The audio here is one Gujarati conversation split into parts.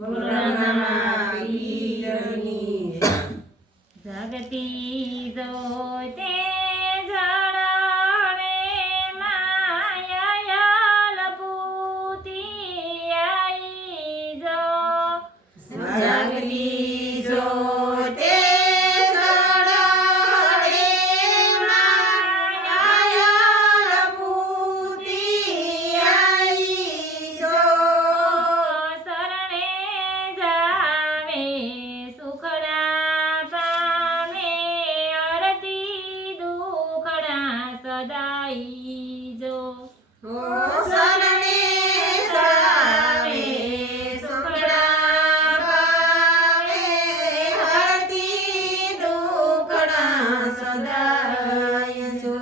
પુરાણમાં પીરની જગતી જોતે જળણે માયલ પૂતી આઈ જો જાગતી જોતે સદાઈ જો શરણે જાવે સુખડા પાવે હરતી દુખડા સદાય જો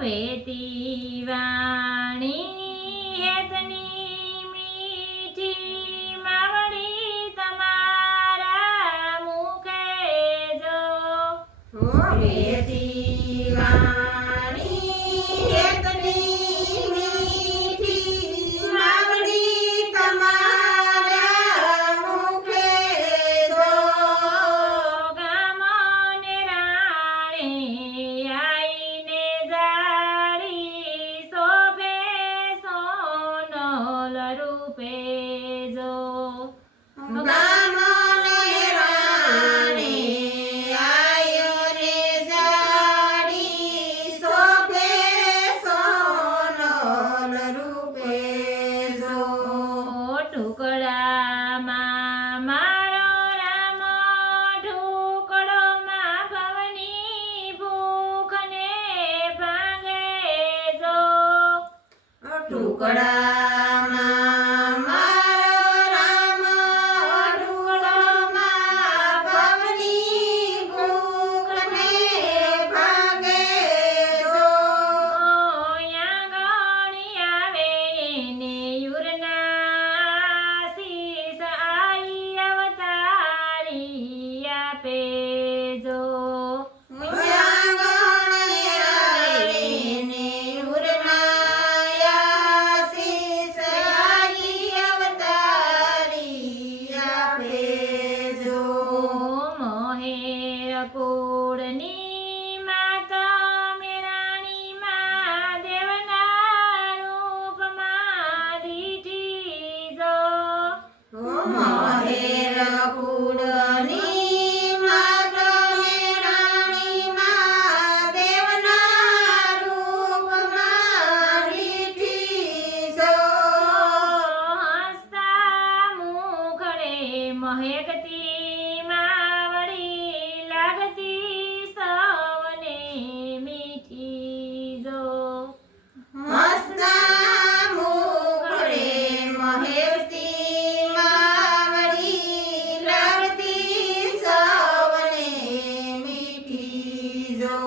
વેતી વાણી હેતની મીઠી માવડી તમારા મુખે જો વેતી ટુકડામાં મારો રામ ઢુકડો માં ભવની ભૂખને ભાંગે જો ટુકડામાં મારો રામ ઢુકડોમાં ભવની ભૂખને ભાંગે જો યાગણી આવે ને યુરના પેજો મોહેર કુળની માતા મેરાણી માં દેવના રૂપમાં દીઠી જો મોહેર કુળની મહેકતી માવડી લાગતી સૌને મીઠી જો હસતા મુખડે મહેકતી માવડી લાગતી સૌને મીઠી જો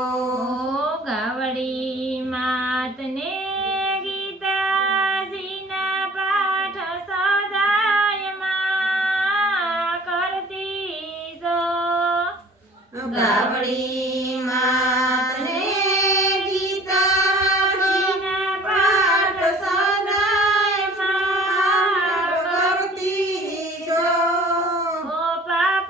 ગાવડી માતને ગાવડી માતને ગીતાજીના પાઠ સદાય કરતી જો ઓ પાપ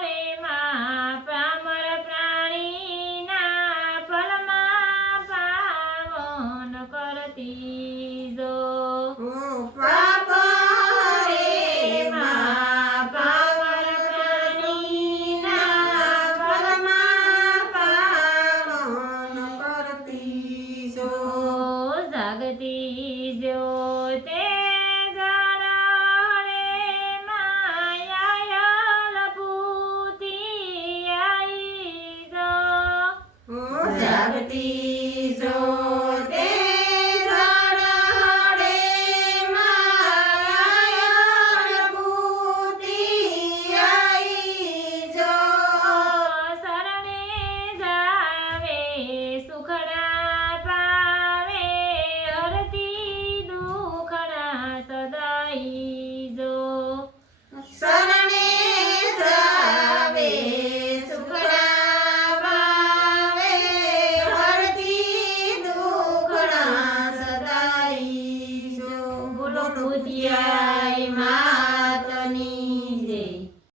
હરે માં પામર પ્રાણીના ફલમાં પાવન કરતી જો પાપ જાગતી જ્યોતે જળણે માયાલ પૂતી આઈ જો જાગતી જોતે જળહળે માયાલ પૂતી આઈ જો શરણે જાવે સુખડા પાવે હરતી દુખડા સદાઈ જો શરણે જાવે સુખડા પાવે હરતી દુખડા સદાઈ જો બોલો ભૂતિયાઈ માં